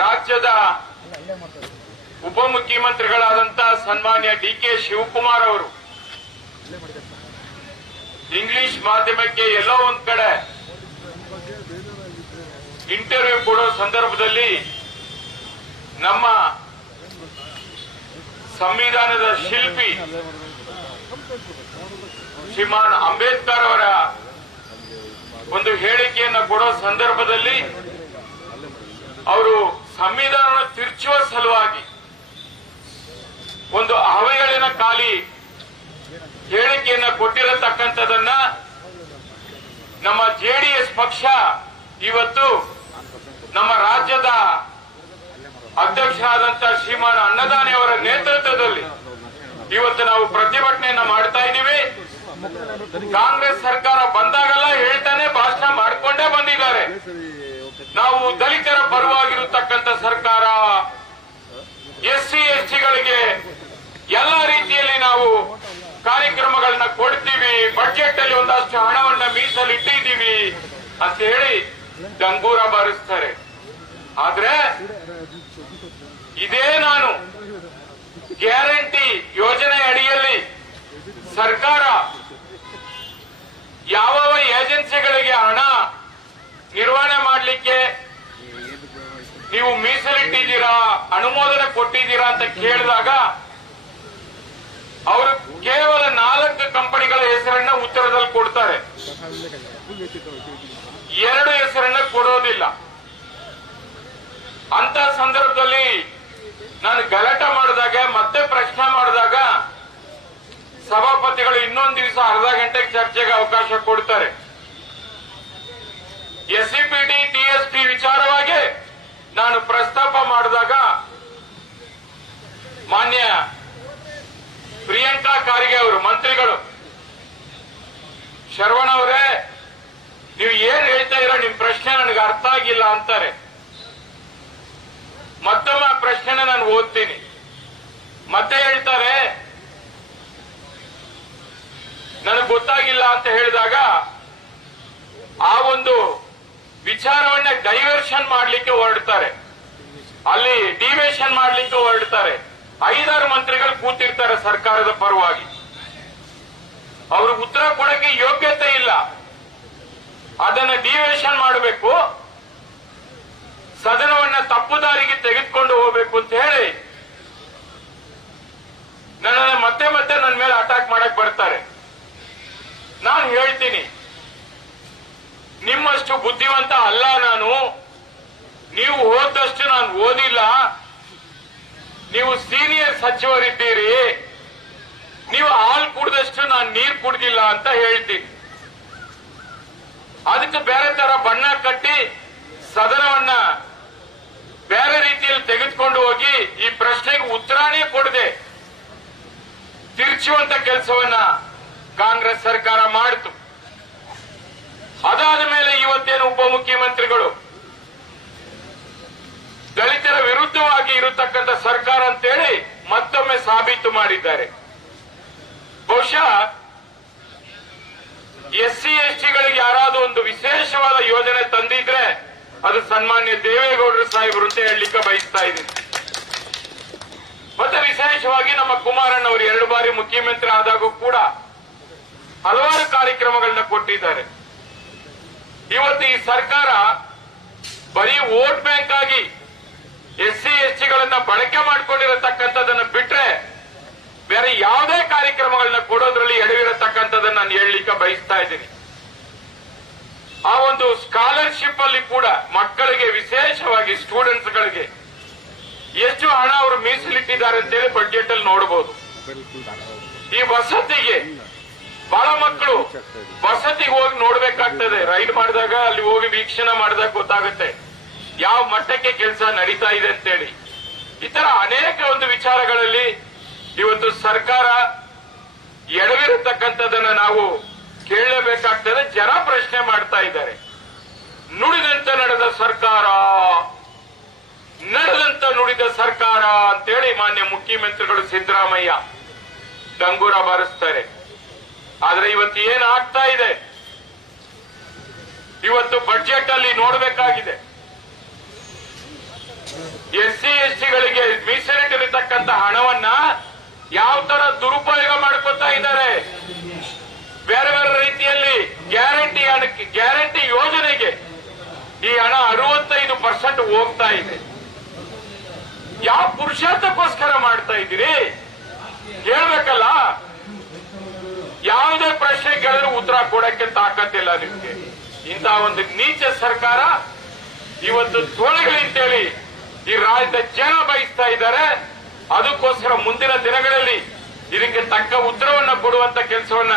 ರಾಜ್ಯದ ಉಪಮುಖ್ಯಮಂತ್ರಿಗಳಾದಂತ ಸನ್ಮಾನ್ಯ ಡಿ.ಕೆ. ಶಿವಕುಮಾರ್ ಅವರು ಇಂಗ್ಲಿಷ್ ಮಾಧ್ಯಮಕ್ಕೆ ಎಲ್ಲೋ ಒಂದ್ ಕಡೆ ಇಂಟರ್ವ್ಯೂ ಕೊಡೋ ಸಂದರ್ಭದಲ್ಲಿ ನಮ್ಮ ಸಂವಿಧಾನದ ಶಿಲ್ಪಿ ಶ್ರೀಮಾನ್ ಅಂಬೇಡ್ಕರ್ ಅವರ ಒಂದು ಹೇಳಿಕೆಯನ್ನು ಕೊಡೋ ಸಂದರ್ಭದಲ್ಲಿ ಅವರು ಸಂವಿಧಾನ ತಿರುಚುವ ಸಲುವಾಗಿ ಒಂದು ಅವಹೇಳನ ಖಾಲಿ ಹೇಳಿಕೆಯನ್ನ ಕೊಟ್ಟಿರತಕ್ಕಂಥದನ್ನ ನಮ್ಮ ಜೆಡಿಎಸ್ ಪಕ್ಷ ಇವತ್ತು ನಮ್ಮ ರಾಜ್ಯದ ಅಧ್ಯಕ್ಷರಾದಂತ ಶ್ರೀಮಾನ್ ಅನ್ನದಾನಿ ಅವರ ನೇತೃತ್ವದಲ್ಲಿ ಇವತ್ತು ನಾವು ಪ್ರತಿಭಟನೆಯನ್ನ ಮಾಡ್ತಾ ಇದ್ದೀವಿ. ಕಾಂಗ್ರೆಸ್ ಸರ್ಕಾರ ಬಂದಾಗೆಲ್ಲ ಹೇಳ್ತಾನೆ ಭಾಷಣ ಮಾಡಿಕೊಂಡೇ ಬಂದಿದ್ದಾರೆ. ನಾವು ದಲಿತರ ಪರವಾಗಿರತಕ್ಕಂಥ ಸರ್ಕಾರ, ಎಸ್ಸಿ ಎಸ್ಟಿಗಳಿಗೆ ಎಲ್ಲ ರೀತಿಯಲ್ಲಿ ನಾವು ಕಾರ್ಯಕ್ರಮಗಳನ್ನ ಕೊಡ್ತೀವಿ, ಬಜೆಟ್ ಅಲ್ಲಿ ಒಂದಷ್ಟು ಹಣವನ್ನ ಮೀಸಲಿಟ್ಟಿದ್ದೀವಿ ಅಂತ ಹೇಳಿ ಡಂಗೂರ ಬಾರಿಸ್ತಾರೆ. ಆದ್ರೆ ಇದೇ ನಾನು ಗ್ಯಾರಂಟಿ ಯೋಜನೆ ಅಡಿಯಲ್ಲಿ ಸರ್ಕಾರ ಯಾವ ಏಜೆನ್ಸಿಗಳಿಗೆ ಹಣ ನಿರ್ವಹಣೆ ಮಾಡಲಿಕ್ಕೆ ನೀವು ಮೀಸಲಿಟ್ಟಿದ್ದೀರಾ, ಅನುಮೋದನೆ ಕೊಟ್ಟಿದ್ದೀರಾ ಅಂತ ಕೇಳಿದಾಗ ಅವರು ಕೇವಲ 4 ಕಂಪನಿಗಳ ಹೆಸರನ್ನ ಉತ್ತರದಲ್ಲಿ ಕೊಡ್ತಾರೆ, 2 ಹೆಸರನ್ನ ಕೊಡೋದಿಲ್ಲ. ಅಂತ ಸಂದರ್ಭದಲ್ಲಿ ನಾನು ಗಲಾಟೆ ಮಾಡಿದಾಗ ಮತ್ತೆ ಪ್ರಶ್ನೆ ಮಾಡಿದಾಗ ಸಭಾಪತಿಗಳು ಇನ್ನೊಂದು ದಿವಸ ಅರ್ಧ ಗಂಟೆಗೆ ಚರ್ಚೆಗೆ ಅವಕಾಶ ಕೊಡ್ತಾರೆ. ಎಸ್ಸಿಪಿಟಿ ಟಿಎಸ್ಪಿ ವಿಚಾರವಾಗಿ ನಾನು ಪ್ರಸ್ತಾಪ ಮಾಡಿದಾಗ ಮಾನ್ಯ ಪ್ರಿಯಾಂಕಾ ಖರ್ಗೆ ಅವರು ಮಂತ್ರಿಗಳು, ಶರವಣ ಅವರೇ ನೀವು ಏನ್ ಹೇಳ್ತಾ ಇರೋ ನಿಮ್ ಪ್ರಶ್ನೆ ನನಗೆ ಅರ್ಥ ಆಗಿಲ್ಲ ಅಂತಾರೆ. ಮತ್ತೊಮ್ಮೆ ಪ್ರಶ್ನೆನ ನಾನು ಓದ್ತೀನಿ. ಮತ್ತೆ ಹೇಳ್ತಾರೆ ನನಗೆ ಗೊತ್ತಾಗಿಲ್ಲ ಅಂತ ಹೇಳಿದಾಗ ಆ ಒಂದು ವಿಚಾರವನ್ನ ಡೈವರ್ಷನ್ ಮಾಡಲಿಕ್ಕೆ ಹೊರಡ್ತಾರೆ, ಅಲ್ಲಿ ಡಿವೇಷನ್ ಮಾಡಲಿಕ್ಕೆ ಹೊರಡ್ತಾರೆ. 5-6 ಮಂತ್ರಿಗಳು ಕೂತಿರ್ತಾರೆ ಸರ್ಕಾರದ ಪರವಾಗಿ, ಅವರು ಉತ್ತರ ಕೊಡಕ್ಕೆ ಯೋಗ್ಯತೆ ಇಲ್ಲ. ಅದನ್ನ ಡಿವೇಷನ್ ಮಾಡಬೇಕು, ಸದನವನ್ನ ತಪ್ಪುದಾರಿಗೆ ತೆಗೆದುಕೊಂಡು ಹೋಗಬೇಕು ಅಂತ ಹೇಳಿ ನನ್ನನ್ನು ಮತ್ತೆ ಮತ್ತೆ ನನ್ನ ಮೇಲೆ ಅಟ್ಯಾಕ್ ಮಾಡಕ್ ಬರ್ತಾರೆ. ನಾನು ಹೇಳ್ತೀನಿ, ನಿಮ್ಮಷ್ಟು ಬುದ್ಧಿವಂತ ಅಲ್ಲ ನಾನು. ನೀವು ಓದಷ್ಟು ನಾನು ಓದಿಲ್ಲ. ನೀವು ಸೀನಿಯರ್ ಸಚಿವರಿದ್ದೀರಿ, ನೀವು ಹಾಲು ಕುಡಿದಷ್ಟು ನಾನು ನೀರು ಕುಡ್ದಿಲ್ಲ ಅಂತ ಹೇಳ್ತೀನಿ. ಅದಕ್ಕೆ ಬೇರೆ ತರ ಬಣ್ಣ ಕಟ್ಟಿ ಸದನವನ್ನ ಬೇರೆ ರೀತಿಯಲ್ಲಿ ತೆಗೆದುಕೊಂಡು ಹೋಗಿ ಈ ಪ್ರಶ್ನೆಗೆ ಉತ್ತರನೇ ಕೊಡದೆ ತಿರ್ಚುವಂತ ಕೆಲಸವನ್ನ ಕಾಂಗ್ರೆಸ್ ಸರ್ಕಾರ ಮಾಡಿತು. ಅದಾದ ಮೇಲೆ ಇವತ್ತೇನು ಉಪಮುಖ್ಯಮಂತ್ರಿಗಳು ದಲಿತರ ವಿರುದ್ಧವಾಗಿ ಇರತಕ್ಕಂಥ ಸರ್ಕಾರ ಅಂತೇಳಿ ಮತ್ತೊಮ್ಮೆ ಸಾಬೀತು ಮಾಡಿದ್ದಾರೆ. ಬಹುಶಃ ಎಸ್ಸಿ ಎಸ್ಟಿಗಳಿಗೆ ಯಾರಾದ್ರೂ ಒಂದು ವಿಶೇಷವಾದ ಯೋಜನೆ ತಂದಿದ್ರೆ ಅದು ಸನ್ಮಾನ್ಯ ದೇವೇಗೌಡರು ಸಾಹೇಬರು ಅಂತ ಹೇಳಲಿಕ್ಕೆ ಬಯಸ್ತಾ ಇದ್ದೀನಿ. ಮತ್ತೆ ವಿಶೇಷವಾಗಿ ನಮ್ಮ ಕುಮಾರಣ್ಣವರು 2 ಬಾರಿ ಮುಖ್ಯಮಂತ್ರಿ ಆದಾಗೂ ಕೂಡ ಹಲವಾರು ಕಾರ್ಯಕ್ರಮಗಳನ್ನ ಕೊಟ್ಟಿದ್ದಾರೆ. ಇವತ್ತು ಈ ಸರ್ಕಾರ ಬರೀ ವೋಟ್ ಬ್ಯಾಂಕ್ ಆಗಿ ಎಸ್ಸಿ ಎಸ್ಟಿಗಳನ್ನ ಬಳಕೆ ಮಾಡಿಕೊಂಡಿರತಕ್ಕಂಥದನ್ನ ಬಿಟ್ರೆ ಬೇರೆ ಯಾವುದೇ ಕಾರ್ಯಕ್ರಮಗಳನ್ನ ಕೊಡೋದ್ರಲ್ಲಿ ಎಡವಿರತಕ್ಕಂಥದನ್ನ ನಾನು ಹೇಳಲಿಕ್ಕೆ ಬಯಸ್ತಾ ಇದ್ದೀನಿ. ಆ ಒಂದು ಸ್ಕಾಲರ್ಶಿಪ್ ಅಲ್ಲಿ ಕೂಡ ಮಕ್ಕಳಿಗೆ ವಿಶೇಷವಾಗಿ ಸ್ಟೂಡೆಂಟ್ಸ್ಗಳಿಗೆ ಎಷ್ಟು ಹಣ ಅವರು ಮೀಸಲಿಟ್ಟಿದ್ದಾರೆ ಅಂತೇಳಿ ಬಜೆಟ್ ಅಲ್ಲಿ ನೋಡಬಹುದು. ಈ ವಸತಿಗೆ ಬಹಳ ಮಕ್ಕಳು ವಸತಿಗೆ ಹೋಗಿ ನೋಡ್ಬೇಕಾಗ್ತದೆ. ರೈಡ್ ಮಾಡಿದಾಗ ಅಲ್ಲಿ ಹೋಗಿ ವೀಕ್ಷಣೆ ಮಾಡಿದಾಗ ಗೊತ್ತಾಗುತ್ತೆ ಯಾವ ಮಟ್ಟಕ್ಕೆ ಕೆಲಸ ನಡೀತಾ ಇದೆ ಅಂತೇಳಿ. ಈ ತರ ಅನೇಕ ಒಂದು ವಿಚಾರಗಳಲ್ಲಿ ಇವತ್ತು ಸರ್ಕಾರ ಎಡವಿರತಕ್ಕಂಥದನ್ನ ನಾವು ಕೇಳಲೇಬೇಕಾಗ್ತದೆ. ಜನ ಪ್ರಶ್ನೆ ಮಾಡ್ತಾ ಇದ್ದಾರೆ, ನುಡಿದಂತ ನಡೆದ ಸರ್ಕಾರ, ನಡೆದಂತ ನುಡಿದ ಸರ್ಕಾರ ಅಂತೇಳಿ ಮಾನ್ಯ ಮುಖ್ಯಮಂತ್ರಿಗಳು ಸಿದ್ದರಾಮಯ್ಯ ಡಂಗೂರ ಬಾರಿಸ್ತಾರೆ. ಆದ್ರೆ ಇವತ್ತು ಏನಾಗ್ತಾ ಇದೆ, ಇವತ್ತು ಬಜೆಟ್ ಅಲ್ಲಿ ನೋಡಬೇಕಾಗಿದೆ. ಬಂದಿರತಕ್ಕಂತ ಹಣವನ್ನ ಯಾವ ತರ ದುರುಪಯೋಗ ಮಾಡ್ಕೊತಾ ಇದ್ದಾರೆ. ಬೇರೆ ಬೇರೆ ರೀತಿಯಲ್ಲಿ ಗ್ಯಾರಂಟಿ ಯೋಜನೆಗೆ ಈ ಹಣ 65% ಹೋಗ್ತಾ ಇದೆ. ಯಾವ ಪುರುಷಾರ್ಥಕ್ಕೋಸ್ಕರ ಮಾಡ್ತಾ ಇದ್ದೀರಿ ಹೇಳ್ಬೇಕಲ್ಲ. ಯಾವುದೇ ಪ್ರಶ್ನೆ ಕೇಳಿದ್ರು ಉತ್ತರ ಕೊಡಕ್ಕೆ ತಾಕತ್ತಿಲ್ಲ ನಿಮ್ಗೆ. ಇಂತಹ ಒಂದು ನೀಚ ಸರ್ಕಾರ ಇವತ್ತು ತೊಳಗಲಿ ಅಂತೇಳಿ ಈ ರಾಜ್ಯದ ಜನ ಬಯಸ್ತಾ ಇದ್ದಾರೆ. ಅದಕ್ಕೋಸ್ಕರ ಮುಂದಿನ ದಿನಗಳಲ್ಲಿ ಇದಕ್ಕೆ ತಕ್ಕ ಉತ್ತರವನ್ನ ಕೊಡುವಂತ ಕೆಲಸವನ್ನ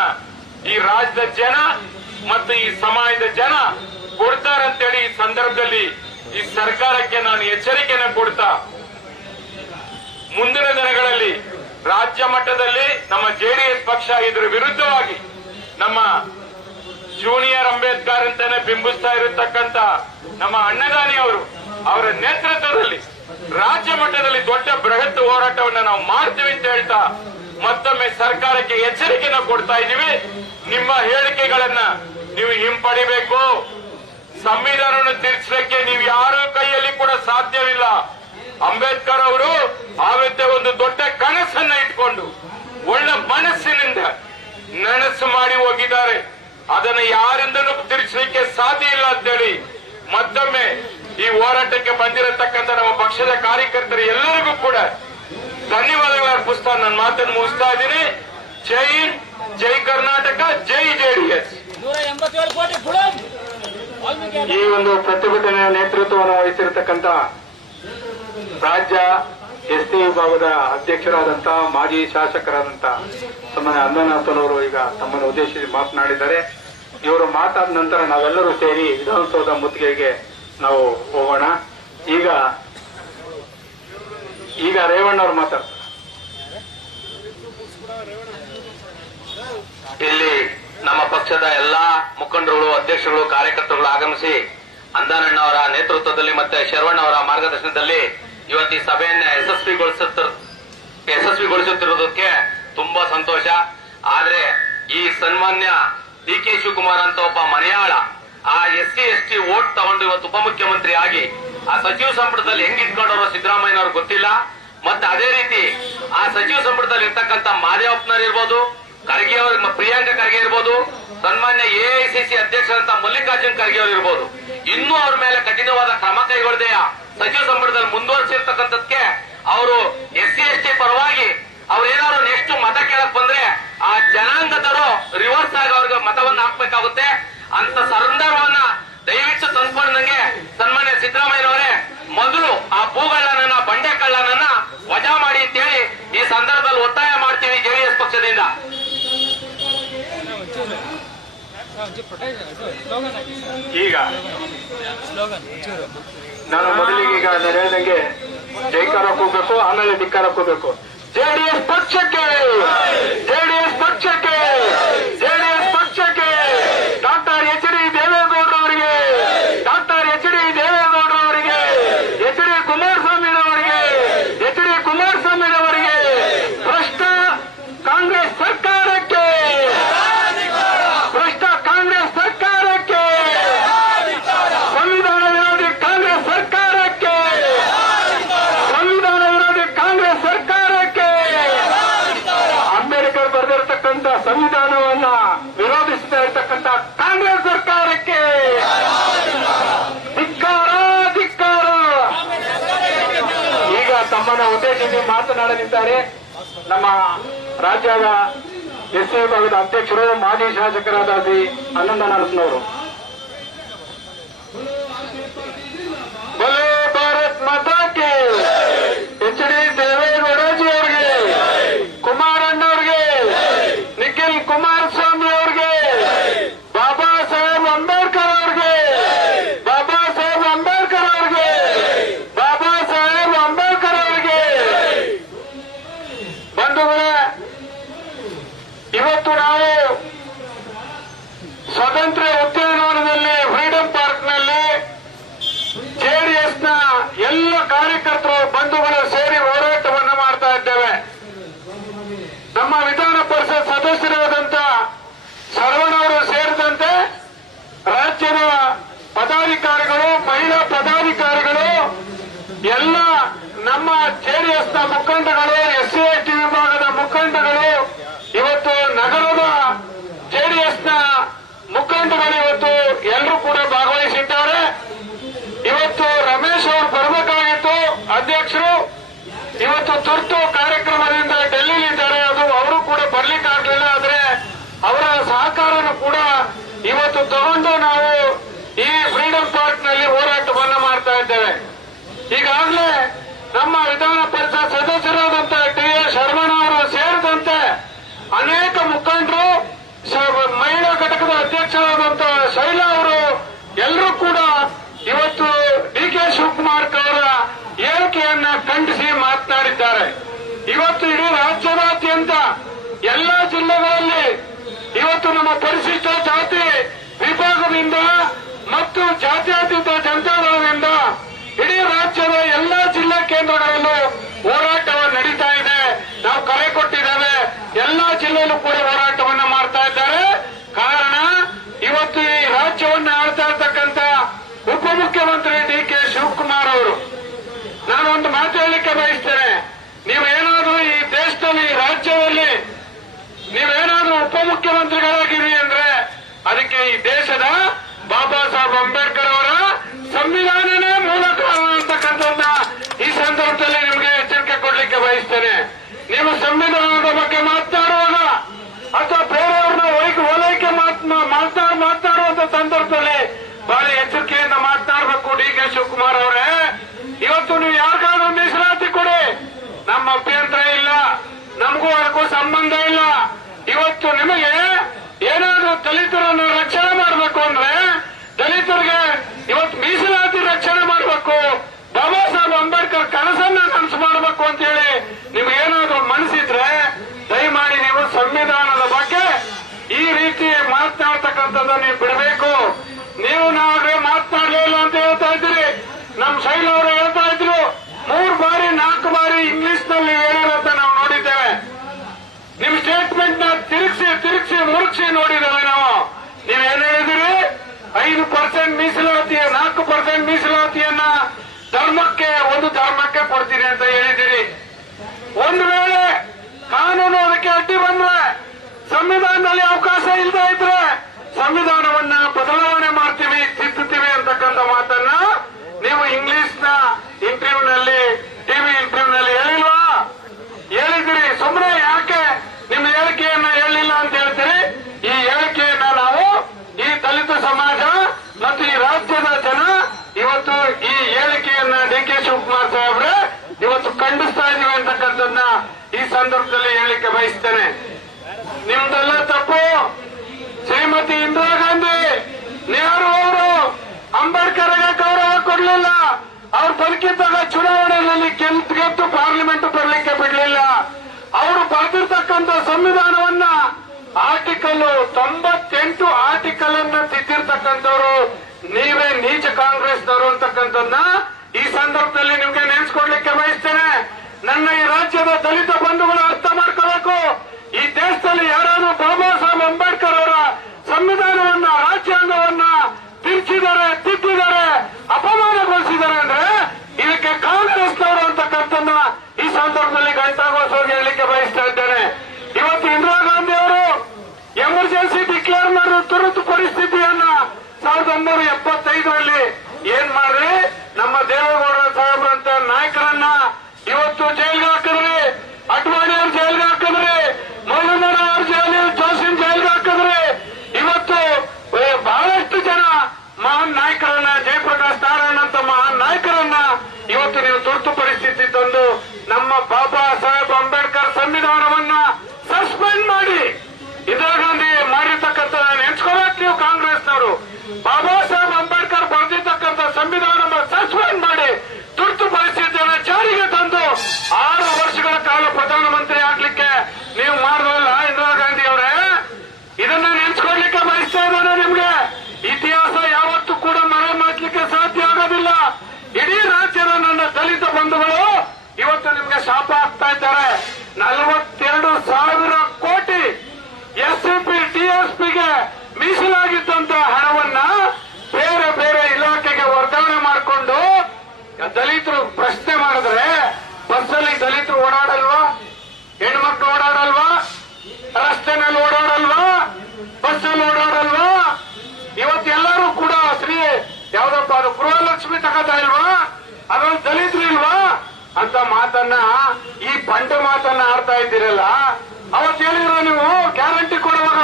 ಈ ರಾಜ್ಯದ ಜನ ಮತ್ತು ಈ ಸಮಾಜದ ಜನ ಕೊಡ್ತಾರಂತೇಳಿ ಈ ಸಂದರ್ಭದಲ್ಲಿ ಈ ಸರ್ಕಾರಕ್ಕೆ ನಾನು ಎಚ್ಚರಿಕೆಯನ್ನು ಕೊಡ್ತಾ, ಮುಂದಿನ ದಿನಗಳಲ್ಲಿ ರಾಜ್ಯ ಮಟ್ಟದಲ್ಲಿ ನಮ್ಮ ಜೆಡಿಎಸ್ ಪಕ್ಷ ಇದರ ವಿರುದ್ಧವಾಗಿ ನಮ್ಮ ಜೂನಿಯರ್ ಅಂಬೇಡ್ಕರ್ ಅಂತಾನೆ ಬಿಂಬಿಸ್ತಾ ಇರತಕ್ಕಂತ ನಮ್ಮ ಅಣ್ಣದಾನಿ ಅವರ ನೇತೃತ್ವದಲ್ಲಿ ರಾಜ್ಯ ಮಟ್ಟದಲ್ಲಿ ದೊಡ್ಡ ಬೃಹತ್ ಹೋರಾಟವನ್ನು ನಾವು ಮಾಡ್ತೀವಿ ಅಂತ ಹೇಳ್ತಾ ಮತ್ತೊಮ್ಮೆ ಸರ್ಕಾರಕ್ಕೆ ಎಚ್ಚರಿಕೆಯನ್ನು ಕೊಡ್ತಾ ಇದ್ದೀವಿ. ನಿಮ್ಮ ಹೇಳಿಕೆಗಳನ್ನ ನೀವು ಹಿಂಪಡಿಬೇಕು. ಸಂವಿಧಾನವನ್ನು ತಿರುಚಲಿಕ್ಕೆ ನೀವು ಯಾರ ಕೈಯಲ್ಲಿ ಕೂಡ ಸಾಧ್ಯವಿಲ್ಲ. ಅಂಬೇಡ್ಕರ್ ಅವರು ಆವತ್ತೇ ಒಂದು ದೊಡ್ಡ ಕನಸನ್ನ ಇಟ್ಕೊಂಡು ಒಳ್ಳೆ ಮನಸ್ಸಿನಿಂದ ನನಸು ಮಾಡಿ ಹೋಗಿದ್ದಾರೆ. ಅದನ್ನು ಯಾರಿಂದನೂ ತಿರುಚಲಿಕ್ಕೆ ಸಾಧ್ಯ ಇಲ್ಲ ಅಂತೇಳಿ ಮತ್ತೊಮ್ಮೆ ಈ ಹೋರಾಟಕ್ಕೆ ಬಂದಿರತಕ್ಕಂಥ ನಮ್ಮ ಪಕ್ಷದ ಕಾರ್ಯಕರ್ತರು ಎಲ್ಲರಿಗೂ ಕೂಡ ಧನ್ಯವಾದಗಳು ಅರ್ಪಿಸ್ತಾ ನನ್ನ ಮಾತನ್ನು ಮುಗಿಸ್ತಾ ಇದ್ದೀನಿ. ಜೈ ಹಿಂದ್, ಜೈ ಕರ್ನಾಟಕ, ಜೈ ಜೆಡಿಎಸ್. ಈ ಒಂದು ಪ್ರತಿಭಟನೆಯ ನೇತೃತ್ವವನ್ನು ವಹಿಸಿರತಕ್ಕಂತ ರಾಜ್ಯ ಎಸ್ಟಿ ವಿಭಾಗದ ಅಧ್ಯಕ್ಷರಾದಂತ ಮಾಜಿ ಶಾಸಕರಾದಂತ ಸನ್ಮಾನ್ಯ ಅಂಜನಾಥನವರು ಈಗ ತಮ್ಮನ್ನು ಉದ್ದೇಶಿಸಿ ಮಾತನಾಡಿದ್ದಾರೆ. ಇವರು ಮಾತಾದ ನಂತರ ನಾವೆಲ್ಲರೂ ಸೇರಿ ವಿಧಾನಸೌಧ ಮುತ್ತಿಗೆಗೆ ನಾವು ಹೋಗೋಣ. ಈಗ ರೇವಣ್ಣವ್ರು ಮಾತಾಡ್ತಾರೆ. ಇಲ್ಲಿ ನಮ್ಮ ಪಕ್ಷದ ಎಲ್ಲಾ ಮುಖಂಡರುಗಳು, ಅಧ್ಯಕ್ಷರುಗಳು, ಕಾರ್ಯಕರ್ತರುಗಳು ಆಗಮಿಸಿ ಅಂದಾನಣ್ಣವರ ನೇತೃತ್ವದಲ್ಲಿ ಮತ್ತೆ ಶರವಣ್ಣವರ ಮಾರ್ಗದರ್ಶನದಲ್ಲಿ ಇವತ್ತು ಈ ಸಭೆಯನ್ನ ಯಶಸ್ವಿಗೊಳಿಸುತ್ತಿರುವುದಕ್ಕೆ ತುಂಬಾ ಸಂತೋಷ. ಆದ್ರೆ ಈ ಸನ್ಮಾನ್ಯ ಡಿ ಕೆ ಶಿವಕುಮಾರ್ ಅಂತ ಒಬ್ಬ ಮಲಯಾಳ ಆ SC/ST ವೋಟ್ ತಗೊಂಡು ಇವತ್ತು ಉಪಮುಖ್ಯಮಂತ್ರಿ ಆಗಿ ಆ ಸಚಿವ ಸಂಪುಟದಲ್ಲಿ ಹೆಂಗ್ ಇಟ್ಕೊಂಡವರು ಸಿದ್ದರಾಮಯ್ಯನವ್ರು ಗೊತ್ತಿಲ್ಲ. ಮತ್ತೆ ಅದೇ ರೀತಿ ಆ ಸಚಿವ ಸಂಪುಟದಲ್ಲಿ ಇರ್ತಕ್ಕಂಥ ಮಾದೇವಪ್ಪನವ್ರು ಇರ್ಬೋದು, ಖರ್ಗೆ ಅವರು, ಪ್ರಿಯಾಂಕ ಖರ್ಗೆ ಇರ್ಬೋದು, ಸನ್ಮಾನ್ಯ AICC ಅಧ್ಯಕ್ಷರಂತ ಮಲ್ಲಿಕಾರ್ಜುನ್ ಖರ್ಗೆ ಅವರು ಇರ್ಬೋದು, ಇನ್ನೂ ಅವ್ರ ಮೇಲೆ ಕಠಿಣವಾದ ಕ್ರಮ ಕೈಗೊಳ್ಳದೆ ಸಚಿವ ಸಂಪುಟದಲ್ಲಿ ಮುಂದುವರಿಸಿರ್ತಕ್ಕಂಥದ್ಕೆ ಅವರು SC/ST ಪರವಾಗಿ ಅವ್ರೇನಾದ್ರು ನೆಕ್ಸ್ಟ್ ಮತ ಕೇಳಕ್ ಬಂದ್ರೆ ಆ ಜನಾಂಗದವರು ರಿವರ್ಸ್ ಆಗಿ ಅವ್ರಿಗೆ ಮತವನ್ನ ಹಾಕ್ಬೇಕಾಗುತ್ತೆ. ಅಂತ ಸಂದರ್ಭವನ್ನ ದಯವಿಟ್ಟು ತಂದ್ಕೊಂಡಂಗೆ ಸನ್ಮಾನ್ಯ ಸಿದ್ದರಾಮಯ್ಯನವರೇ ಮೊದಲು ಆ ಭೂಗಳ್ಳನನ್ನ, ಬಂಡೆ ಕಳ್ಳನನ್ನ ವಜಾ ಮಾಡಿ ಅಂತೇಳಿ ಈ ಸಂದರ್ಭದಲ್ಲಿ ಒತ್ತಾಯ ಮಾಡ್ತೀವಿ ಜೆಡಿಎಸ್ ಪಕ್ಷದಿಂದ. ಈಗ ನಾನು ಮೊದಲಿಗೆ ಈಗ ನಾನು ಹೇಳಿದಂಗೆ ಜೈಕಾರ ಹೋಗ್ಬೇಕು, ಆಮೇಲೆ ಧಿಕ್ಕಾರ ಹೋಗ್ಬೇಕು. ಜೆಡಿಎಸ್ ಪಕ್ಷಕ್ಕೆ, ಜೆಡಿಎಸ್ ಪಕ್ಷಕ್ಕೆ, ಜೆಡಿಎಸ್ ಪಕ್ಷಕ್ಕೆ. ಡಾಕ್ಟರ್ ಎಚ್.ಡಿ. ದೇವೇಗೌಡರವರಿಗೆ, ಡಾಕ್ಟರ್ ಎಚ್.ಡಿ. ದೇವೇಗೌಡರವರಿಗೆ, ಎಚ್.ಡಿ. ಕುಮಾರಸ್ವಾಮಿರವರಿಗೆ, ಎಚ್.ಡಿ. ಕುಮಾರಸ್ವಾಮಿರವರಿಗೆ, ಭ್ರಷ್ಟ ಕಾಂಗ್ರೆಸ್ ಸರ್ಕಾರಕ್ಕೆ, ಭ್ರಷ್ಟ ಕಾಂಗ್ರೆಸ್ ಸರ್ಕಾರಕ್ಕೆ, ಸಂವಿಧಾನ ವಿರೋಧಿ ಕಾಂಗ್ರೆಸ್ ಸರ್ಕಾರಕ್ಕೆ, ಸಂವಿಧಾನ ವಿರೋಧಿ ಕಾಂಗ್ರೆಸ್ ಸರ್ಕಾರಕ್ಕೆ, ಅಂಬೇಡ್ಕರ್ ಬರೆದಿರತಕ್ಕಂಥ ಸಂವಿಧಾನವನ್ನ ವಿರೋಧಿಸ್ತಾ ಇರತಕ್ಕಂಥ ಕಾಂಗ್ರೆಸ್ ಸರ್ಕಾರಕ್ಕೆ ಧಿಕ್ಕಾರ, ಧಿಕ್ಕಾರ. ಈಗ ತಮ್ಮನ್ನು ಉದ್ದೇಶಿಸಿ ಮಾತನಾಡಲಿದ್ದಾರೆ ನಮ್ಮ ರಾಜ್ಯದ SC ವಿಭಾಗದ ಅಧ್ಯಕ್ಷರು, ಮಾಜಿ ಶಾಸಕರಾದ ಶ್ರೀ ಅನಂತನಾಥನವರು. ಬಲೋ ಭಾರತ್ ಮಾತಾಕ್ಕೆ, ಎಚ್.ಡಿ. ದೇವೇಗೌಡಜಿ ಅವರಿಗೆ, ಕುಮಾರಣ್ಣವ್ರಿಗೆ, ನಿಖಿಲ್ ಕುಮಾರಸ್ವಾಮಿ ಅವರಿಗೆ, ಬಾಬಾ ಸಾಹೇಬ್ ಅಂಬೇಡ್ಕರ್ ಅವರಿಗೆ, ಬಾಬಾ ಸಾಹೇಬ್ ಅಂಬೇಡ್ಕರ್ ಅವರಿಗೆ, ಬಾಬಾ ಸಾಹೇಬ್ ಅಂಬೇಡ್ಕರ್ ಅವರಿಗೆ. ಬಂಧುಗಳೇ, ಇವತ್ತು ನಾವು ಸ್ವತಂತ್ರ ಉದ್ಯಾನವನದಲ್ಲಿ, ಫ್ರೀಡಂ ಪಾರ್ಕ್ನಲ್ಲಿ ಜೆಡಿಎಸ್ನ ಎಲ್ಲ ಕಾರ್ಯಕರ್ತರು, ಬಂಧುಗಳು ಸೇರಿ ಹೋರಾಟವನ್ನು ಮಾಡ್ತಾ ಇದ್ದೇವೆ. ನಮ್ಮ ವಿಧಾನ ಪರಿಷತ್ ಸದಸ್ಯರಾದಂತ ಶರವಣವರು ಸೇರಿದಂತೆ ರಾಜ್ಯದ ಪದಾಧಿಕಾರಿಗಳು, ಮಹಿಳಾ ಪದಾಧಿಕಾರಿಗಳು ಎಲ್ಲ ನಮ್ಮ ಜೆಡಿಎಸ್ ನ ಮುಖಂಡಗಳು, SC ST ವಿಭಾಗದ ಮುಖಂಡಗಳು, ಇವತ್ತು ನಗರದ ಜೆಡಿಎಸ್ ನ ಮುಖಂಡಗಳು ಇವತ್ತು ಎಲ್ಲರೂ ಕೂಡ ಭಾಗವಹಿಸಿದ್ದಾರೆ. ಇವತ್ತು ರಮೇಶ್ ಅವರು ಬರಬೇಕಾಗಿತ್ತು ಅಧ್ಯಕ್ಷರು, ಇವತ್ತು ತುರ್ತು ಕಾರ್ಯಕ್ರಮದಿಂದ ಡೆಲ್ಲಿಲಿದ್ದಾರೆ. ಅದು ಅವರು ಕೂಡ ಬರ್ಲಿಕ್ಕಾಗಲಿಲ್ಲ. ಆದ್ರೆ ಅವರ ಸಹಕಾರನು ಕೂಡ ಇವತ್ತು ತಗೊಂಡು ನಾವು ಈ ಫ್ರೀಡಂ ಪಾರ್ಕ್ ನಲ್ಲಿ ಹೋರಾಟವನ್ನು ಮಾಡ್ತಾ ಇದ್ದೇವೆ. ಈಗಾಗಲೇ ನಮ್ಮ ವಿಧಾನ ಪರಿಷತ್ ಸದಸ್ಯರಾದಂತ TS ಶರ್ಮಣ್ಣ ಅವರು ಸೇರಿದಂತೆ ಅನೇಕ ಮುಖಂಡರು, ಮಹಿಳಾ ಘಟಕದ ಅಧ್ಯಕ್ಷರಾದಂತ ಶೈಲಾ ಅವರು ಎಲ್ಲರೂ ಕೂಡ ಇವತ್ತು DK ಶಿವಕುಮಾರ್ ಅವರ ಹೇಳಿಕೆಯನ್ನ ಖಂಡಿಸಿ ಮಾತನಾಡಿದ್ದಾರೆ. ಇವತ್ತು ಇಡೀ ರಾಜ್ಯದಾದ್ಯಂತ ಎಲ್ಲಾ ಜಿಲ್ಲೆಗಳಲ್ಲಿ ಇವತ್ತು ನಮ್ಮ ಪರಿಶಿಷ್ಟ ಜಾತಿ ವಿಭಾಗದಿಂದ ಮತ್ತು ಜಾತ್ಯತೀತ ಜನತಾದಳದಿಂದ ಇಡೀ ರಾಜ್ಯದ ಎಲ್ಲಾ ಜಿಲ್ಲಾ ಕೇಂದ್ರಗಳಲ್ಲೂ ಹೋರಾಟವನ್ನು ನಡೀತಾ ಇದೆ. ನಾವು ಕರೆ ಕೊಟ್ಟಿದ್ದೇವೆ. ಎಲ್ಲಾ ಜಿಲ್ಲೆಯಲ್ಲೂ ಕೂಡ ಹೋರಾಟವನ್ನು ಮಾಡ್ತಾ ಇದ್ದಾರೆ. ಕಾರಣ ಇವತ್ತು ಈ ರಾಜ್ಯವನ್ನು ಆಳ್ತಾ ಇರ್ತಕ್ಕಂಥ ಉಪಮುಖ್ಯಮಂತ್ರಿ DK ಶಿವಕುಮಾರ್ ಅವರು. ನಾನು ಒಂದು ಮಾತು ಹೇಳಲಿಕ್ಕೆ ಬಯಸ್ತೇನೆ. ನೀವೇನಾದ್ರೂ ಈ ದೇಶದಲ್ಲಿ, ಈ ರಾಜ್ಯದಲ್ಲಿ ನೀವೇನಾದ್ರೂ ಉಪಮುಖ್ಯಮಂತ್ರಿಗಳಾಗಿರಿ ಅಂದ್ರೆ ಅದಕ್ಕೆ ಈ ದೇಶದ ಬಾಬಾ ಸಾಹೇಬ್ ಅಂಬೇಡ್ಕರ್ ಅವರ ಸಂವಿಧಾನನೇ ಮೂಲ ಕಾರಣ ಅಂತಕ್ಕಂಥದ್ದನ್ನ ಈ ಸಂದರ್ಭದಲ್ಲಿ ನಿಮಗೆ ಎಚ್ಚರಿಕೆ ಕೊಡ್ಲಿಕ್ಕೆ ಬಯಸ್ತೇನೆ. ನೀವು ಸಂವಿಧಾನದ ಬಗ್ಗೆ ಮಾತನಾಡುವಾಗ ಅಥವಾ ಬೇರೆಯವ್ರನ್ನ ಓಲೈಕೆ ಮಾತನಾಡುವಂತ ಸಂದರ್ಭದಲ್ಲಿ ಬಹಳ ಎಚ್ಚರಿಕೆಯಿಂದ ಮಾತನಾಡಬೇಕು. DK ಶಿವಕುಮಾರ್ ಅವರೇ, ಇವತ್ತು ನೀವು ಯಾರಿಗಾದ್ರೂ ಮೀಸಲಾತಿ ಕೊಡಿ, ನಮ್ಮ ಅಭ್ಯಂತರ ಇಲ್ಲ, ನಮಗೂ ಅದಕ್ಕೂ ಸಂಬಂಧ ಇಲ್ಲ. ಇವತ್ತು ನಿಮಗೆ ಏನಾದ್ರೂ ದಲಿತರನ್ನು ರಕ್ಷಣೆ ಮಾಡಬೇಕು ಅಂದ್ರೆ ದಲಿತರಿಗೆ ಇವತ್ತು ಮೀಸಲಾತಿ ರಕ್ಷಣೆ ಮಾಡಬೇಕು, ಬಾಬಾ ಸಾಹೇಬ್ ಅಂಬೇಡ್ಕರ್ ಕನಸನ್ನ ಕನಸು ಮಾಡಬೇಕು ಅಂತ ಹೇಳಿ ನಿಮ್ಗೇನಾದ್ರೂ ಮನಸ್ಸಿದ್ರೆ ದಯಮಾಡಿ ನೀವು ಸಂವಿಧಾನದ ಬಗ್ಗೆ ಈ ರೀತಿ ಮಾತನಾಡ್ತಕ್ಕಂಥದ್ದು ನೀವು ಬಿಡಬೇಕು. ನೀವು ನಾವೇ ಮಾತನಾಡಲಿಲ್ಲ ಅಂತ ಹೇಳ್ತಾ ಇದ್ದೀರಿ. ನಮ್ಮ ಶೈಲ ಅವರು ಹೇಳ್ತಾ ಇದ್ರು 3 ಬಾರಿ 4 ಬಾರಿ ಇಂಗ್ಲಿಷ್ ನಲ್ಲಿ ಹೇಳಿರೋಂತ ನಾವು ನೋಡಿದ್ದೇವೆ. ನಿಮ್ ಸ್ಟೇಟ್ಮೆಂಟ್ ನ ತಿರುಗಿಸಿ ಮುರುಗಿಸಿ ನೋಡಿದ್ದೇವೆ ನಾವು. ನೀವೇನ್ ಹೇಳಿದಿರಿ? 5% ಮೀಸಲಾತಿ, 4% ಮೀಸಲಾತಿಯನ್ನ ಒಂದು ಧರ್ಮಕ್ಕೆ ಕೊಡ್ತೀನಿ ಅಂತ ಹೇಳಿದಿರಿ. ಒಂದು ವೇಳೆ ಕಾನೂನು ಅದಕ್ಕೆ ಅಡ್ಡಿ ಬಂದ್ರೆ, ಸಂವಿಧಾನದಲ್ಲಿ ಅವಕಾಶ ಇಲ್ಲದೆ ಇದ್ರೆ ಸಂವಿಧಾನವನ್ನ ಬದಲಾವಣೆ ಮಾಡ್ತೀವಿ, ತಿದ್ದುತ್ತೀವಿ ಅಂತಕ್ಕಂಥ ಮಾತನ್ನ ನೀವು ಇಂಗ್ಲಿಷ್ ನ ಇಂಟರ್ವ್ಯೂನಲ್ಲಿ, ಟಿವಿ ಇಂಟರ್ವ್ಯೂನಲ್ಲಿ ಹೇಳಿಲ್ವಾ? ಹೇಳಿದಿರಿ. ಸುಮ್ಮನೆ ಯಾಕೆ ನಿಮ್ಮ ಹೇಳಿಕೆಯನ್ನ ಹೇಳಿಲ್ಲ ಅಂತ ಹೇಳ್ತೀರಿ? ಈ ಹೇಳಿಕೆಯನ್ನ ನಾವು, ಈ ದಲಿತ ಸಮಾಜ ಮತ್ತು ಈ ರಾಜ್ಯದ ಜನ ಇವತ್ತು ಈ ಹೇಳಿಕೆಯನ್ನ DK ಶಿವಕುಮಾರ್ ಸಾಹೇಬ್ರೆ ಇವತ್ತು ಖಂಡಿಸ್ತಾ ಇದೀವಿ ಅಂತಕ್ಕಂಥದ್ದನ್ನ ಈ ಸಂದರ್ಭದಲ್ಲಿ ಹೇಳಿಕೆ ಬಯಸ್ತೇನೆ. ನಿಮ್ದೆಲ್ಲ ತಪ್ಪು. ಶ್ರೀಮತಿ ಇಂದಿರಾ ಗಾಂಧಿ, ನೆಹರು ಅವರು ಅಂಬೇಡ್ಕರ್ಗೆ ಗೌರವ ಕೊಡಲಿಲ್ಲ. ಅವ್ರು ಬದುಕಿದ್ದಾಗ ಚುನಾವಣೆಯಲ್ಲಿ ಗೆದ್ದು ಪಾರ್ಲಿಮೆಂಟ್ ಬರಲಿಕ್ಕೆ ಬಿಡಲಿಲ್ಲ. ಅವರು ಬರೆದಿರ್ತಕ್ಕಂಥ ಸಂವಿಧಾನವನ್ನ ಆರ್ಟಿಕಲ್ 98 ಆರ್ಟಿಕಲ್ ಅನ್ನ ತಿದ್ದಿರ್ತಕ್ಕಂಥವ್ರು ನೀವೇ ನೀಚ ಕಾಂಗ್ರೆಸ್ನವರು ಅಂತಕ್ಕಂಥದ್ದನ್ನ ಈ ಸಂದರ್ಭದಲ್ಲಿ ನಿಮ್ಗೆ ನೆನೆಸ್ಕೊಡ್ಲಿಕ್ಕೆ ಬಯಸ್ತೇನೆ. ನನ್ನ ಈ ರಾಜ್ಯದ ದಲಿತ ಬಂಧುಗಳು ಅರ್ಥ ಮಾಡ್ಕೋಬೇಕು. ಈ ದೇಶದಲ್ಲಿ ಯಾರಾದ್ರೂ ಬಾಬಾ ಸಾಹೇಬ್ ಅಂಬೇಡ್ಕರ್ ಅವರ ಸಂವಿಧಾನವನ್ನ, ರಾಜ್ಯಾಂಗವನ್ನ ತಿರುಚಿದ್ದಾರೆ, ತಿದ್ದಿದ್ದಾರೆ, ಅಪಮಾನಗೊಳಿಸಿದ್ದಾರೆ ಅಂದ್ರೆ ಇದಕ್ಕೆ ಕಾಂಗ್ರೆಸ್ನವರು ಅಂತಕ್ಕಂಥದ್ದನ್ನ ಈ ಸಂದರ್ಭದಲ್ಲಿ ಘಂಟಾಘೋಷವಾಗಿ ಹೇಳಲಿಕ್ಕೆ ಬಯಸ್ತಾ ಇದ್ದೇನೆ. ಇವತ್ತು ಇಂದಿರಾ ಗಾಂಧಿ ಅವರು ಎಮರ್ಜೆನ್ಸಿ ಡಿಕ್ಲೇರ್ ಮಾಡಿದ ತುರ್ತು ಪರಿಸ್ಥಿತಿಯನ್ನ 1975ರಲ್ಲಿ ಏನ್ ಮಾಡ್ರಿ? ನಮ್ಮ ದೇವೇಗೌಡ ಸಾಹೇಬ್ರಂತ ನಾಯಕರನ್ನ ಇವತ್ತು ಜೈಲ್ಗೆ ಹಾಕಿದ್ರಿ, ಅಡ್ವಾಣಿ ಅವ್ರ ಜೈಲ್ಗೆ ಹಾಕಿದ್ರಿ, ಮೌಲನರ ಅವ್ರ ಜೋಶಿನ್ ಜೈಲ್ಗೆ ಹಾಕಿದ್ರಿ. ಇವತ್ತು ಬಹಳಷ್ಟು ಜನ ಮಹಾನ್ ನಾಯಕರನ್ನ, ಜಯಪ್ರಕಾಶ್ ನಾರಾಯಣ ಅಂತ ಮಹಾನ್ ನಾಯಕರನ್ನ ಇವತ್ತು ನೀವು ತುರ್ತು ಪರಿಸ್ಥಿತಿ ತಂದು ನಮ್ಮ ಬಾಬಾ ಸಾಹೇಬ್ ಅಂಬೇಡ್ಕರ್ ಸಂವಿಧಾನವನ್ನ ಸಸ್ಪೆಂಡ್ ಮಾಡಿ, ಇಂದಿರಾ ಗಾಂಧಿ ಮಾಡಿರ್ತಕ್ಕಂಥ ನೆನ್ಸ್ಕೋಬೇಕು ನೀವು ಕಾಂಗ್ರೆಸ್ನವರು. ಬಾಬಾ ಸಾಹೇಬ್ ಅಂಬೇಡ್ಕರ್ ಬರೆದಿರ್ತಕ್ಕಂಥ ಸಂವಿಧಾನ ಸಸ್ಪೆಂಡ್ ಮಾಡಿ ತುರ್ತು ಪರಿಸ್ಥಿತಿಯನ್ನು ಜಾರಿಗೆ ತಂದು 6 ವರ್ಷಗಳ ಕಾಲ ಪ್ರಧಾನಮಂತ್ರಿ ಆಗ್ಲಿಕ್ಕೆ ನೀವು ಮಾಡಿದ್ರಲ್ಲ ಇಂದಿರಾ ಗಾಂಧಿ ಅವರೇ, ಇದನ್ನ ನೆನ್ಸ್ಕೊಡ್ಲಿಕ್ಕೆ ಬಯಸ್ತಾ ಇದ್ದಾರೆ. ನಿಮ್ಗೆ ಇತಿಹಾಸ ಯಾವತ್ತೂ ಕೂಡ ಮರೆ ಮಾಡಲಿಕ್ಕೆ ಸಾಧ್ಯ ಆಗೋದಿಲ್ಲ. ಇಡೀ ರಾಜ್ಯದ ನನ್ನ ದಲಿತ ಬಂಧುಗಳು ಇವತ್ತು ನಿಮ್ಗೆ ಶಾಪ ಆಗ್ತಾ ಇದ್ದಾರೆ. 42,000 ಕೋಟಿ SCP TSPಗೆ ಮೀಸಲಾಗಿದ್ದಂತ ಹಣವನ್ನ ಬೇರೆ ಬೇರೆ ಇಲಾಖೆಗೆ ವರ್ಗಾವಣೆ ಮಾಡಿಕೊಂಡು ದಲಿತರು ಪ್ರಶ್ನೆ ಮಾಡಿದ್ರೆ ಬಸ್ಸಲ್ಲಿ ದಲಿತರು ಓಡಾಡಲ್ವಾ? ಹೆಣ್ಮಕ್ಳು ಓಡಾಡಲ್ವಾ? ರಸ್ತೆನಲ್ಲಿ ಓಡಾಡಲ್ವಾ? ಬಸ್ಸಲ್ಲಿ ಓಡಾಡಲ್ವಾ? ಇವತ್ತೆಲ್ಲರೂ ಕೂಡ ಶ್ರೀ ಯಾವ್ದಪ್ಪ ಅದು ಗೃಹಲಕ್ಷ್ಮಿ ತಗೋತಾ ಇಲ್ವಾ? ಅದ್ರಲ್ಲಿ ದಲಿತರು ಇಲ್ವಾ ಅಂತ ಮಾತನ್ನ, ಈ ಬಂಡ ಮಾತನ್ನ ಆಡ್ತಾ ಇದ್ದೀರಲ್ಲ. ಅವತ್ತು ಹೇಳಿದ್ರು ನೀವು ಗ್ಯಾರಂಟಿ ಕೊಡುವಾಗ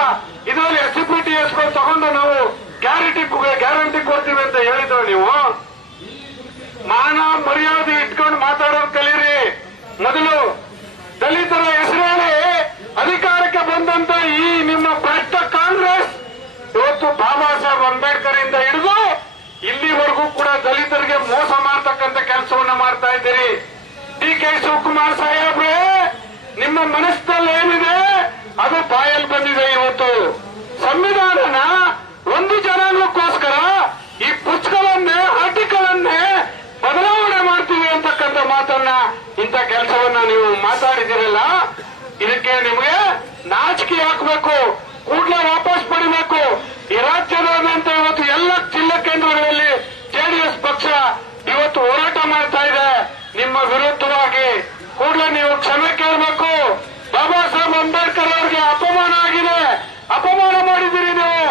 ಇದರಲ್ಲಿ SPTS ತಗೊಂಡು ನಾವು ಗ್ಯಾರಂಟಿ ಕೊಡ್ತೀವಿ ಅಂತ ಹೇಳಿದ್ರು. ನೀವು ಮಾನ ಮರ್ಯಾದೆ ಇಟ್ಕೊಂಡು ಮಾತಾಡೋದು ಕಲೀರಿ. ಮೊದಲು ದಲಿತರ ಹೆಸರು ಹೇಳಿ ಅಧಿಕಾರಕ್ಕೆ ಬಂದಂತ ಈ ನಿಮ್ಮ ಭ್ರಷ್ಟ ಕಾಂಗ್ರೆಸ್ ಇವತ್ತು ಬಾಬಾ ಸಾಹೇಬ್ ಅಂಬೇಡ್ಕರ್ ಇಂದ ಹಿಡಿದು ಇಲ್ಲಿವರೆಗೂ ಕೂಡ ದಲಿತರಿಗೆ ಮೋಸ ಮಾಡ್ತಕ್ಕಂಥ ಕೆಲಸವನ್ನ ಮಾಡ್ತಾ ಇದ್ದೀರಿ. DK ಶಿವಕುಮಾರ್ ಸಾಹೇಬ್ರೆ, ನಿಮ್ಮ ಮನಸ್ಸಿನಲ್ಲಿ ಏನಿದೆ ಅದು ಬಾಯಲ್ಲಿ ಬಂದಿದೆ. ಇವತ್ತು ಸಂವಿಧಾನನ ಒಂದು ಜನಾಂಗಕ್ಕೋಸ್ಕರ ಈ ಪುಸ್ತಕವನ್ನೇ ಆರ್ಟಿಕಲನ್ನೇ ಬದಲಾವಣೆ ಮಾಡ್ತೀವಿ ಅಂತಕ್ಕಂಥ ಮಾತನ್ನ, ಇಂಥ ಕೆಲಸವನ್ನ ನೀವು ಮಾತಾಡಿದಿರಲ್ಲ, ಇದಕ್ಕೆ ನಿಮಗೆ ನಾಚಿಕೆ ಹಾಕಬೇಕು, ಕೂಡಲೇ ವಾಪಸ್ ಪಡಿಬೇಕು. ಈ ರಾಜ್ಯದಾದ್ಯಂತ ಇವತ್ತು ಎಲ್ಲ ಜಿಲ್ಲಾ ಕೇಂದ್ರಗಳಲ್ಲಿ JDS ಪಕ್ಷ ಇವತ್ತು ಹೋರಾಟ ಮಾಡ್ತಾ ಇದೆ ನಿಮ್ಮ ವಿರುದ್ಧವಾಗಿ. ಕೂಡಲೇ ನೀವು ಕ್ಷಮೆ ಕೇಳಬೇಕು. ಬಾಬಾ ಸಾಹೇಬ್ ಅಂಬೇಡ್ಕರ್ ಅವರಿಗೆ ಅಪಮಾನ ಆಗಿದೆ. ಅಪಮಾನ ಮಾಡಿದಿರಿ, ನೀವು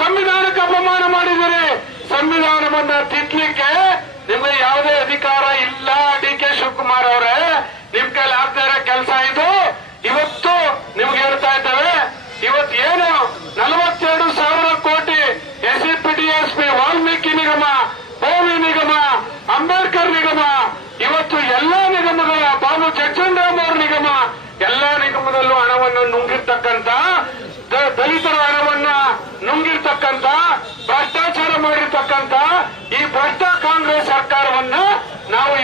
ಸಂವಿಧಾನಕ್ಕೆ ಅಪಮಾನ ಮಾಡಿದಿರಿ. ಸಂವಿಧಾನವನ್ನ ತಿದ್ದಲಿಕ್ಕೆ ನಿಮಗೆ ಯಾವುದೇ ಅಧಿಕಾರ ಇಲ್ಲ. DK ಶಿವಕುಮಾರ್ ಅವರೇ, ನಿಮ್ ಕೈಲಿ ಆಗ್ತಾ ಇರೋ ಕೆಲಸ ಇದು. ಇವತ್ತು ನಿಮ್ಗೆ ಹೇಳ್ತಾ ಇದ್ದೇವೆ, ಇವತ್ತು ಏನು 42,000 ಕೋಟಿ SCPTSP, ವಾಲ್ಮೀಕಿ ನಿಗಮ, ಭೂಮಿ ನಿಗಮ, ಅಂಬೇಡ್ಕರ್ ನಿಗಮ, ಇವತ್ತು ಎಲ್ಲಾ ನಿಗಮಗಳ, ಬಾಬು ಜಗಜೀವನ್ ಅವರ ನಿಗಮ, ಎಲ್ಲಾ ನಿಗಮದಲ್ಲೂ ಹಣವನ್ನು ನುಂಗಿರ್ತಕ್ಕಂಥ, ದಲಿತರ ಹಣವನ್ನ ನುಂಗಿರ್ತಕ್ಕಂಥ, ಭ್ರಷ್ಟಾಚಾರ ಮಾಡಿರ್ತಕ್ಕಂಥ ಈ ಭ್ರಷ್ಟ ಕಾಂಗ್ರೆಸ್ ಸರ್ಕಾರವನ್ನ ನಾವು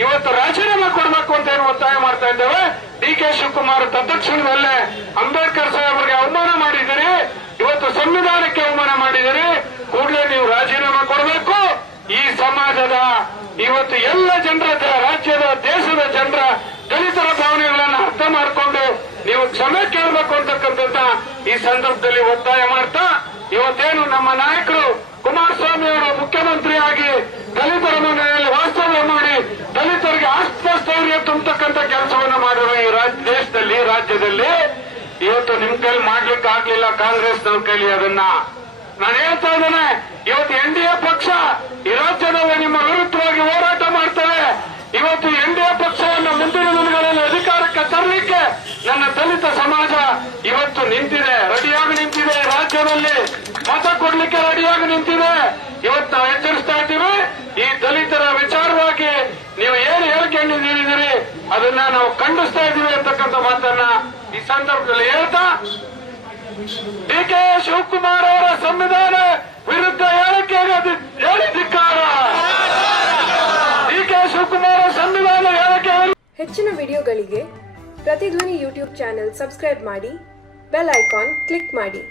ಇವತ್ತು ರಾಜೀನಾಮೆ ಕೊಡಬೇಕು ಅಂತ ಏನು ಒತ್ತಾಯ ಮಾಡ್ತಾ ಇದ್ದೇವೆ. DK ಶಿವಕುಮಾರ್ ತತ್ಕ್ಷಣದಲ್ಲೇ ಅಂಬೇಡ್ಕರ್ ಸಾಹೇಬರಿಗೆ ಅವಮಾನ ಮಾಡಿದಿರಿ, ಇವತ್ತು ಸಂವಿಧಾನಕ್ಕೆ ಅವಮಾನ ಮಾಡಿದಿರಿ. ಕೂಡಲೇ ನೀವು ರಾಜೀನಾಮೆ ಕೊಡಬೇಕು. ಈ ಸಮಾಜದ ಇವತ್ತು ಎಲ್ಲ ಜನರ, ರಾಜ್ಯದ, ದೇಶದ ಜನರ ದಲಿತರ ಭಾವನೆಗಳನ್ನು ಅರ್ಥ ಮಾಡಿಕೊಂಡು ನೀವು ಕ್ಷಮೆ ಕೇಳಬೇಕು ಅಂತಕ್ಕಂಥ ಈ ಸಂದರ್ಭದಲ್ಲಿ ಒತ್ತಾಯ ಮಾಡ್ತಾ, ಇವತ್ತೇನು ನಮ್ಮ ನಾಯಕರು ಕುಮಾರಸ್ವಾಮಿ ಅವರು ಮುಖ್ಯಮಂತ್ರಿಯಾಗಿ ದಲಿತರ ಮನೆಯಲ್ಲಿ ವಾಸ್ತವ್ಯ ಮಾಡಿ ದಲಿತರಿಗೆ ಆತ್ಮಸ್ಥೈರ್ಯ ತುಂಬತಕ್ಕಂಥ ಕೆಲಸವನ್ನು ಮಾಡಿರುವ ಈ ದೇಶದಲ್ಲಿ, ರಾಜ್ಯದಲ್ಲಿ ಇವತ್ತು ನಿಮ್ ಕೈಲಿ ಮಾಡ್ಲಿಕ್ಕೆ ಆಗ್ಲಿಲ್ಲ ಕಾಂಗ್ರೆಸ್ನವ್ರ ಕೈಲಿ. ಅದನ್ನ ನಾನು ಹೇಳ್ತಾ ಇದ್ದೇನೆ, ಇವತ್ತು NDA ಪಕ್ಷ ಈ ರಾಜ್ಯದಲ್ಲಿ ನಿಮ್ಮ ವಿರುದ್ಧವಾಗಿ ಹೋರಾಟ ಮಾಡ್ತೇವೆ. ಇವತ್ತು NDA ಪಕ್ಷವನ್ನು ಮುಂದಿನ ದಿನಗಳಲ್ಲಿ ಅಧಿಕಾರಕ್ಕೆ ತರಲಿಕ್ಕೆ ನನ್ನ ದಲಿತ ಸಮಾಜ ಇವತ್ತು ನಿಂತಿದೆ, ರೆಡಿಯಾಗಿ ನಿಂತಿದೆ. ರಾಜ್ಯದಲ್ಲಿ ಮತ ಕೊಡ್ಲಿಕ್ಕೆ ರೆಡಿಯಾಗಿ ನಿಂತಿದೆ. ಇವತ್ತು ನಾವು ಎಚ್ಚರಿಸ್ತಾ ಇದ್ದೀವಿ, ಈ ದಲಿತರ ವಿಚಾರವಾಗಿ ನೀವು ಏನು ಹೇಳಿಕೆ ನೀಡಿದಿರಿ ಅದನ್ನ ನಾವು ಖಂಡಿಸ್ತಾ ಇದ್ದೀವಿ ಅಂತಕ್ಕಂಥ ಮಾತನ್ನ ಈ ಸಂದರ್ಭದಲ್ಲಿ ಹೇಳ್ತಾ, DK ಶಿವಕುಮಾರ್ ಅವರ ಸಂವಿಧಾನ ವಿರುದ್ಧ ಹೇಳಿದಿಕ್ಕಾರ. DK ಶಿವಕುಮಾರ್ ಸಂವಿಧಾನ ಹೇಳಿಕೆ. ಹೆಚ್ಚಿನ ವಿಡಿಯೋಗಳಿಗೆ ಪ್ರತಿಧ್ವನಿ ಯೂಟ್ಯೂಬ್ ಚಾನೆಲ್ ಸಬ್ಸ್ಕ್ರೈಬ್ ಮಾಡಿ, ಬೆಲ್ ಐಕಾನ್ ಕ್ಲಿಕ್ ಮಾಡಿ.